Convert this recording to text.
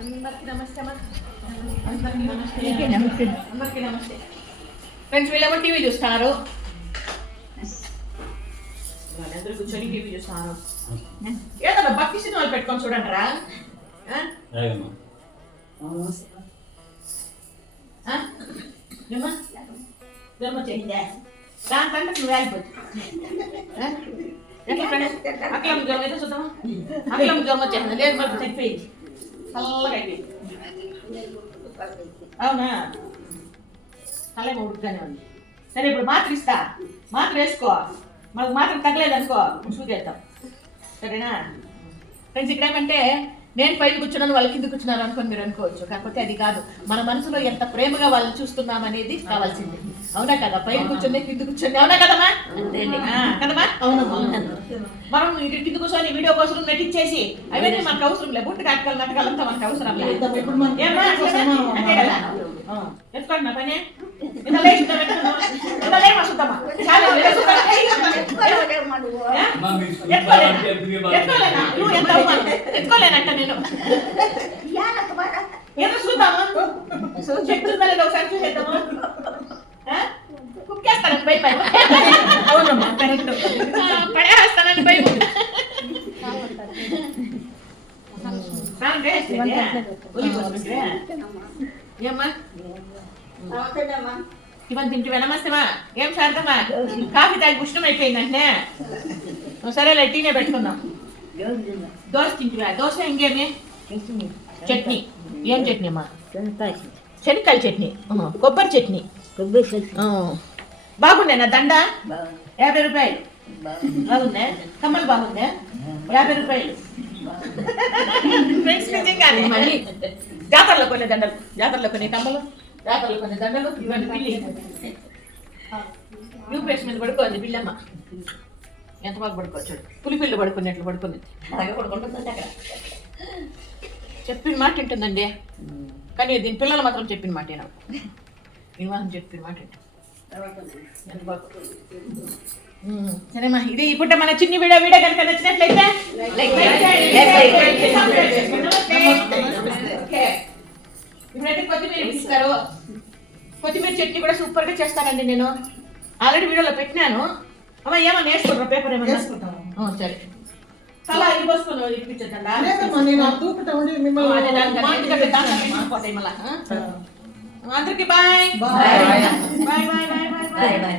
అందరికీ నమస్తే అమ్మా. అందరికీ నమస్తే. ఫ్రెండ్స్ వీళ్ళేమో టీవీ చూస్తున్నారు. వాళ్ళందరూ కూర్చొని టీవీ చూస్తున్నారు. ఏదన్నా భక్తి సినిమాలు పెట్టుకొని చూడండిరా. జ్వరం వచ్చిందా? దానికంటే నువ్వు వెళ్ళిపోతుంది. అక్కలమ్మ జ్వరం అయితే చూద్దామా? అక్కలమ్మ జ్వరం వచ్చేసింది. లేదు మరి చనిపోయింది. చల్లగా అయిపోయింది. అవునా? చల్లగా ఉడుకుగానే ఉంది. సరే ఇప్పుడు మాత్ర ఇస్తా. మాత్ర వేసుకో. మనకు మాత్రం తగ్గలేదనుకో చూసేద్దాం. సరేనా? ఫ్రెండ్స్ ఇక్కడ ఏమంటే నేను పైన కూర్చున్నాను, వాళ్ళు కింద కూర్చున్నారు అనుకుని మీరు అనుకోవచ్చు. కాకపోతే అది కాదు, మన మనసులో ఎంత ప్రేమగా వాళ్ళని చూస్తున్నాం అనేది కావాల్సింది. అవునా కదా? పైన కూర్చొని కింద కూర్చొని, అవునా కదమ్మా? కదమ్మా? అవునమ్మా. మనం కింద కూర్చొని వీడియో కోసం నటించేసి అవన్నీ మనకు అవసరం లేదు. బుట్టు నాటకాలు నాటకాలంతా మనకు అవసరం లేదు. ఎత్తుకోండి నా పని. ఎత్తుకోలేనంట నేను. ఏదో చూద్దామా? చెప్తుందా లేదా ఒకసారి చూసేద్దామా? కుక్కేస్తానని భయం. అవునమ్మా కరెక్ట్. పడేస్తానని భయం. ఏమ్మా ఇవన్నీ తింటే నమస్తేమా? ఏం శారదమ్మా కాఫీ తాగి ఉష్ణం అయిపోయిందంటే సరేలే టీనే పెట్టుకుందాం. దోశ తింటివా? దోశ ఇంకేమి? చట్నీ. ఏం చట్నీ అమ్మా? శనక్కాయ చట్నీ, కొబ్బరి చట్నీ. బాగుందేనా దండ? 50 రూపాయలు. బాగుందా? కమ్మలు బాగుందా? 50 రూపాయలు. ఫ్రెండ్స్ నిజంగానే జాతరలో కొన్ని దండలు, జాతరలో కొన్ని కమ్మలు, జాతరలో కొన్ని దండలు. ఇవన్నీ పిల్లి యూపీఎస్ మీద పడుకోండి పిల్లమ్మ. ఎంత బాగా పడుకోవచ్చు. పులిపిల్లు పడుకునేట్లు పడుకునేది. అలాగే పడుకుంటుందండి అక్కడ. చెప్పిన మాట వింటుందండి. కానీ దీని పిల్లలు మాత్రం చెప్పిన మాట నాకు వివాహం చెప్పిన మాట ఎంత బాగా. సరేమ్మా, ఇది ఇప్పుడు మన చిన్ని వీడియో కనుక నచ్చినట్లయితే ఇప్పుడైతే కొత్తిమీర ఇస్తారు. కొత్తిమీర చట్నీ కూడా సూపర్గా చేస్తానండి. నేను ఆల్రెడీ వీడియోలో పెట్టినాను. అమ్మ ఏమన్నా వేసుకుంటారా? పేపర్ ఏమన్నా వేసుకుంటాము? సరే చాలా ఇది పోసుకొని ఇప్పించండి. అందరికి bye bye bye bye bye bye.